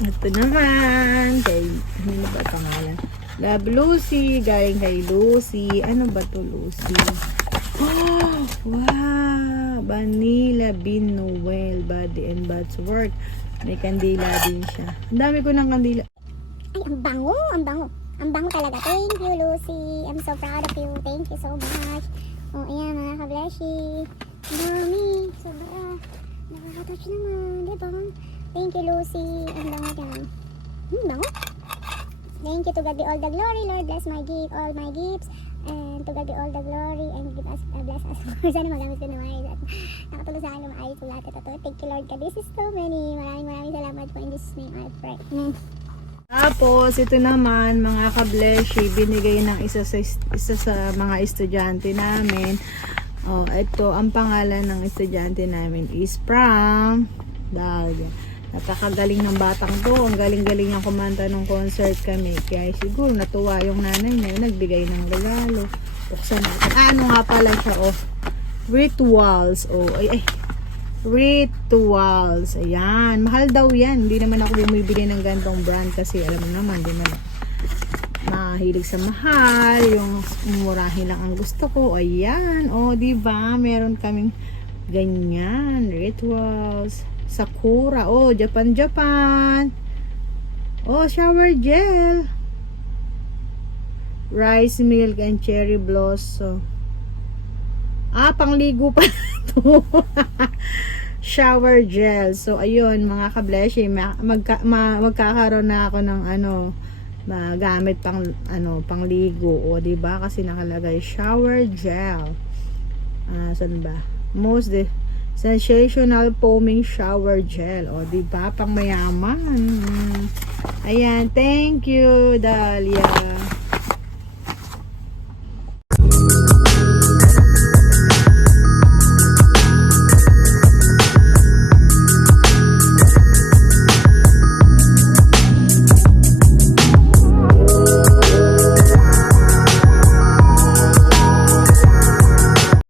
Ito naman, kay, ano ba pangalan? Love Lucy, galing kay Lucy. Ano ba to Lucy? Oh, wow! Vanilla Bean Noel Body and Bats Work. May kandila din siya. Ang dami ko ng kandila. Ay, ang bango, ang bango. Ang bango talaga. Thank you, Lucy. I'm so proud of you. Thank you so much. Oh, ayan, mga kableshi. Mami, sobra. Nakakatouch naman, di ba? Thank you, Lucy. Ang bango dyan. Hmm, bango. Thank you to God be all the glory, Lord. Bless my gift, all my gifts. And to God be all the glory and give us, uh, bless us. Sana magamit ko na maayos at nakatulong sa akin na maayos po lahat ito. Thank you, Lord. God, this is so many. Maraming maraming salamat po in Jesus' name I pray. Amen. Tapos, ito naman, mga kableshi, binigay ng isa sa, isa sa mga estudyante namin. Oh, ito, ang pangalan ng estudyante namin is from Dalia. Napakagaling ng batang to. Ang galing-galing niyang kumanta ng concert kami. Kaya siguro natuwa yung nanay niya. Nagbigay ng regalo. Buksan natin. Ah, ano nga pala siya, oh. Rituals. Oh, ay, ay. Rituals. Ayan. Mahal daw yan. Hindi naman ako bumibili ng gantong brand kasi alam mo naman, di naman mahilig sa mahal. Yung murahin lang ang gusto ko. Ayan. O, oh, di ba? Meron kaming ganyan. Rituals. Sakura. Oh, Japan, Japan. Oh, shower gel. Rice milk and cherry blossom. Ah, pangligo pa to. shower gel. So, ayun, mga kableshi, ma- magka- ma- magkakaroon na ako ng ano, magamit pang ano, pangligo o, 'di ba? Kasi nakalagay shower gel. Ah, saan ba? Most the sensational foaming shower gel. O, 'di ba? Pang mayaman. Mm. Ayan, thank you, Dahlia.